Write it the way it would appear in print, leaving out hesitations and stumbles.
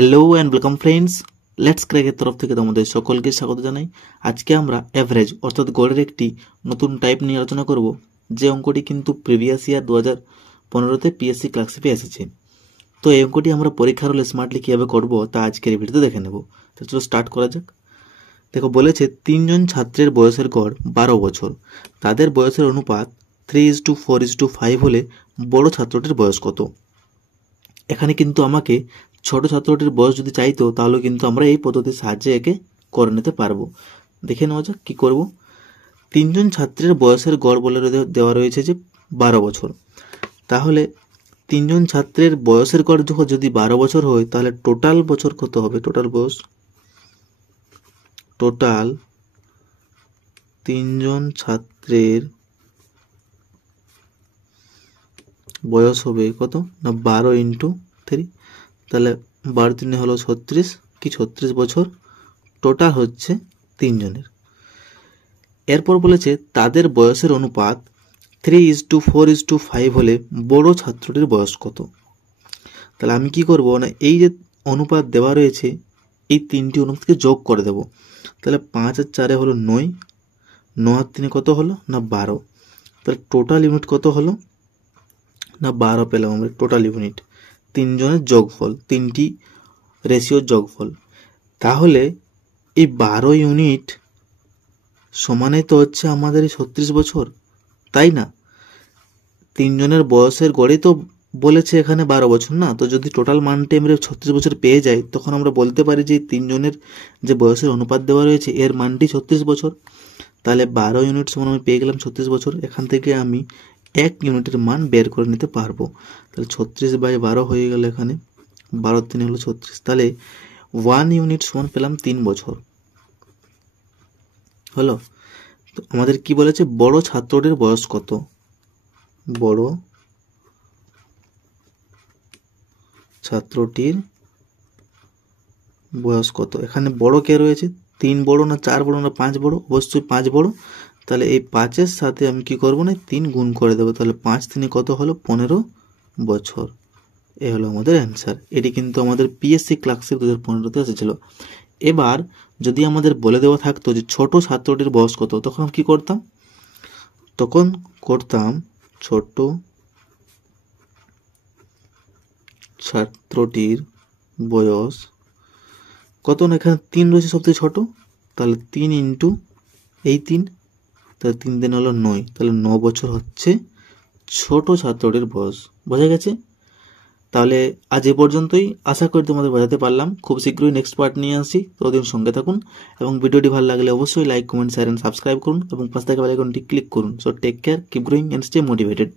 Hello and welcome friends, let's ক্র্যাকের তরফ থেকে তোমাদের সকলকে স্বাগত জানাই। আজকে আমরা অ্যাভারেজ অর্থাৎ গড়ের একটি নতুন টাইপ নিয়ে আলোচনা করব, যে অঙ্কটি কিন্তু প্রিভিয়াস ইয়ার 2015-তে পিএসসি ক্লার্কশিপে এসেছে। তো এই অঙ্কটি আমরা পরীক্ষার হলে স্মার্টলি কীভাবে করবো তা আজকের ভিডিওতে দেখে নেব। তো চলো স্টার্ট করা যাক। দেখো, বলেছে 3 জন ছাত্রের বয়সের গড় 12 বছর, তাদের বয়সের অনুপাত 3:4:5 হলে বড় ছাত্রটির বয়স কত? এখানে কিন্তু আমাকে ছোট ছাত্রটির বয়স যদি চাইতো তাহলে কিন্তু আমরা এই পদ্ধতির সাহায্যে একে করে নিতে পারবো। দেখে নেওয়া যাক কী করবো। 3 জন ছাত্রের বয়সের গড় বলে দেওয়া রয়েছে যে 12 বছর। তাহলে 3 জন ছাত্রের বয়সের গড় যদি 12 বছর হয় তাহলে টোটাল বছর কত হবে? টোটাল বয়স, টোটাল 3 জন ছাত্রের বয়স হবে কত না 12 × 3, তাহলে 12 3 হলো 36 বছর টোটাল হচ্ছে 3 জনের। এরপর বলেছে তাদের বয়সের অনুপাত 3:4:5 হলে বড় ছাত্রটির বয়স কত? তাহলে আমি কি করব না, এই যে অনুপাত দেওয়া রয়েছে এই তিনটি অনুপাতকে যোগ করে দেব। তাহলে 5 আর 4 হলো 9, 9 আর 3 কত হলো না 12, তাহলে টোটাল ইউনিট কত হলো না 12 পেলাম আমরা টোটাল ইউনিট। 3 জনের যোগফল, তিনটি রেশিওর যোগফল। তাহলে এই 12 ইউনিট সমানে তো হচ্ছে আমাদের এই 36 বছর, তাই না? 3 জনের বয়সের গড়েই তো বলেছে এখানে 12 বছর না, তো যদি টোটাল মানটি আমরা 36 বছর পেয়ে যাই তখন আমরা বলতে পারি যে 3 জনের যে বয়সের অনুপাত দেওয়া রয়েছে এর মানটি 36 বছর। তাহলে 12 ইউনিট সমান আমি পেয়ে গেলাম 36 বছর। এখান থেকে আমি 1 ইউনিটের মান বের করে নিতে পারবো। তাহলে 36/12 হয়ে গেল, এখানে 12 3 হলো 36, তাহলে 1 ইউনিট সমান পেলাম 3 বছর হলো। তো আমাদের কি বলেছে, বড় ছাত্রটির বয়স কত? বড় ছাত্রটির বয়স কত? এখানে বড় কে রয়েছে? 3 বড় না 4 বড় না 5 বড়? অবশ্যই 5 বড়। তাহলে এই 5-এর সাথে আমি কি করবো না 3 গুণ করে দেবো। তাহলে 5 3 কত হলো? 15 বছর। এ হলো আমাদের অ্যান্সার। এটি কিন্তু আমাদের পিএসসি ক্লার্কশিপ 2015-তে এসেছিল। এবার যদি আমাদের বলে দেওয়া থাকতো যে ছোট ছাত্রটির বয়স কত, তখন কি করতাম? তখন করতাম ছোট ছাত্রটির বয়স কত না, এখানে 3 রয়েছে সবথেকে ছোট, তাহলে 3 × এই 3, তাহলে 3 দিন হলো 9, তাহলে 9 বছর হচ্ছে ছোট ছাত্রটির বয়স। বোঝা গেছে? তাহলে আজ এ পর্যন্তই। আশা করি তোমাদের বোঝাতে পারলাম। খুব শীঘ্রই নেক্সট পার্ট নিয়ে আসি, ততদিন সঙ্গে থাকুন এবং ভিডিওটি ভালো লাগলে অবশ্যই like, comment, share and subscribe করুন এবং পাশে থাকা বেল আইকনটি ক্লিক করুন। So take care, keep growing and stay motivated.